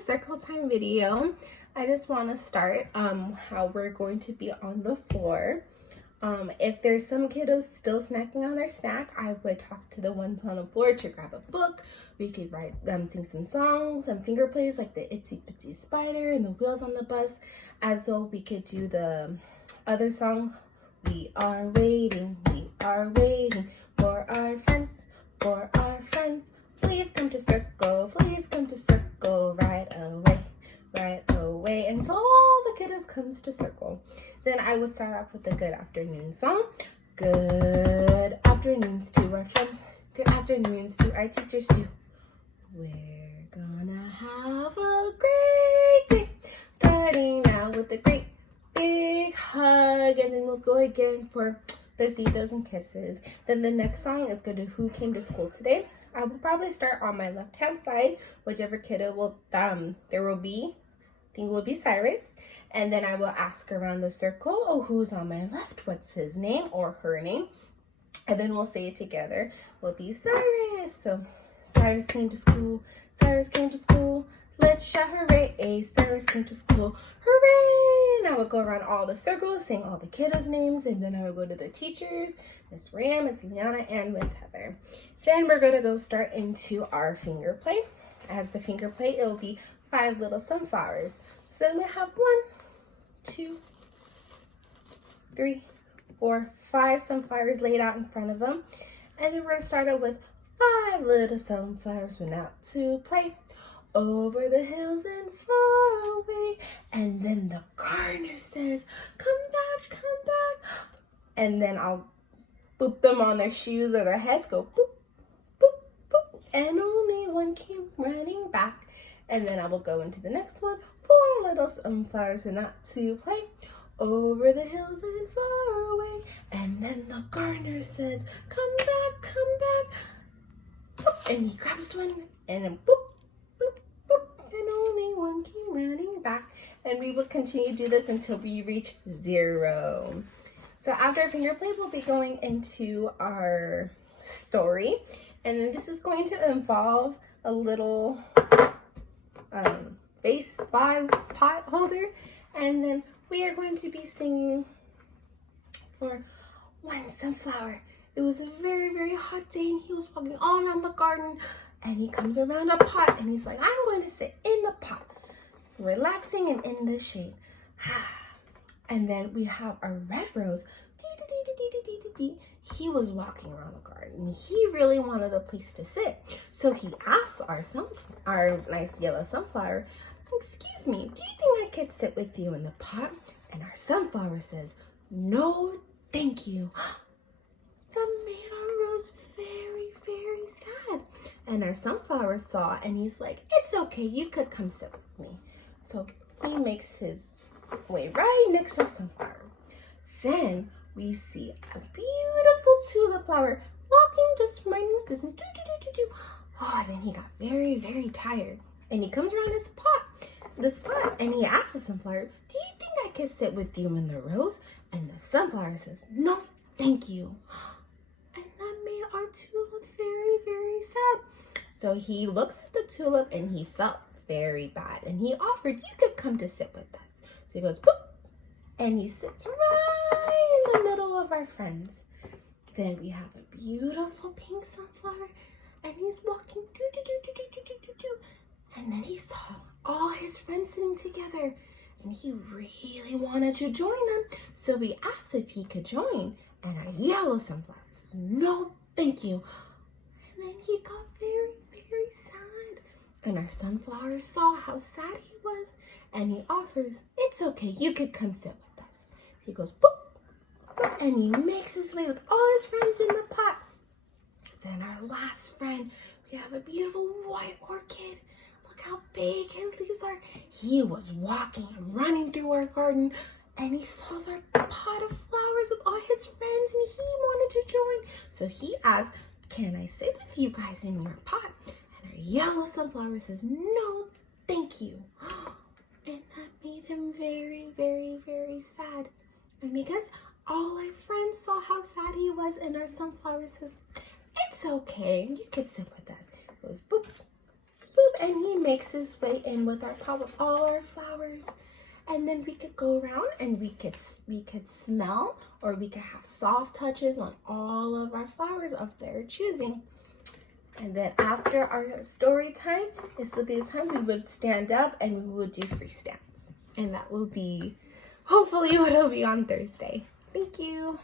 circle time video. I just want to start how we're going to be on the floor. If there's some kiddos still snacking on their snack, I would talk to the ones on the floor to grab a book. We could sing some songs, some finger plays like the Itsy Bitsy Spider and the Wheels on the Bus. As well, we could do the other song, we are waiting for our friends, please come to circle, right away, until all the kiddos comes to circle. Then I will start off with the good afternoon song. Good afternoons to our friends, good afternoons to our teachers too. We're gonna have a great day, starting now with a great big hug, and then we'll go again for besitos and kisses. Then the next song is going to Who Came to School Today. I will probably start on my left hand side, whichever kiddo will there will be. I think it will be Cyrus, and then I will ask around the circle, oh, who's on my left, what's his name or her name, and then we'll say it together. Will be Cyrus. So Cyrus came to school, let's shout hooray, Cyrus came to school, hooray. And I would go around all the circles, saying all the kiddos' names, and then I would go to the teachers, Miss Ram, Miss Liana, and Miss Heather. Then we're going to go start into our finger play. As the finger play, it will be 5 little sunflowers. So then we have 1, 2, 3, 4, 5 sunflowers laid out in front of them. And then we're going to start out with 5 little sunflowers went out to play over the hills and far away. And then the gardener says, come back. And then I'll boop them on their shoes or their heads, go boop, boop, boop. And only one came running back. And then I will go into the next one. 4 little sunflowers went out to play over the hills and far away. And then the gardener says, come back. Boop. And he grabs one and then boop, boop, boop. And only one came running back. And we will continue to do this until we reach 0. So after finger play, we'll be going into our story. And then this is going to involve a little vase pot holder. And then we are going to be singing for one sunflower. It was a very, very hot day, and he was walking all around the garden, and he comes around a pot, and he's like, I'm going to sit in the pot, relaxing and in the shade. And then we have a red rose. He was walking around the garden. He really wanted a place to sit. So he asked our nice yellow sunflower, excuse me, do you think I could sit with you in the pot? And our sunflower says, no, thank you. That made our rose very, very sad. And our sunflower saw, and he's like, it's okay, you could come sit with me. So he makes his way right next to our sunflower. Then we see a beautiful tulip flower walking, just minding his business. Oh, then he got very, very tired. And he comes around the spot, and he asks the sunflower, do you think I could sit with you in the rose? And the sunflower says, no, thank you. And that made our tulip very, very sad. So he looks at the tulip, and he felt very bad. And he offered, you could come to sit with us. So he goes, boop, and he sits right in the middle of our friends. Then we have a beautiful pink sunflower, and he's walking, and then he saw all his friends sitting together, and he really wanted to join them. So we asked if he could join, and our yellow sunflower says, no, thank you. And then he got very, very sad. And our sunflower saw how sad he was, and he offers, it's okay, you could come sit with us. So he goes, boop, boop, and he makes his way with all his friends in the pot. Then our last friend, we have a beautiful white orchid. Look how big his leaves are. He was walking and running through our garden, and he saw our pot of flowers with all his friends, and he wanted to join. So he asked, can I sit with you guys in your pot? And our yellow sunflower says, no, thank you. And that made him very, very, very sad. And because all our friends saw how sad he was, and our sunflower says, it's okay, you can sit with us. It goes boop, boop, and he makes his way in with our pot with all our flowers. And then we could go around and we could smell, or we could have soft touches on all of our flowers of their choosing. And then after our story time, this would be the time we would stand up and we would do free stands. And that will be hopefully what it'll be on Thursday. Thank you.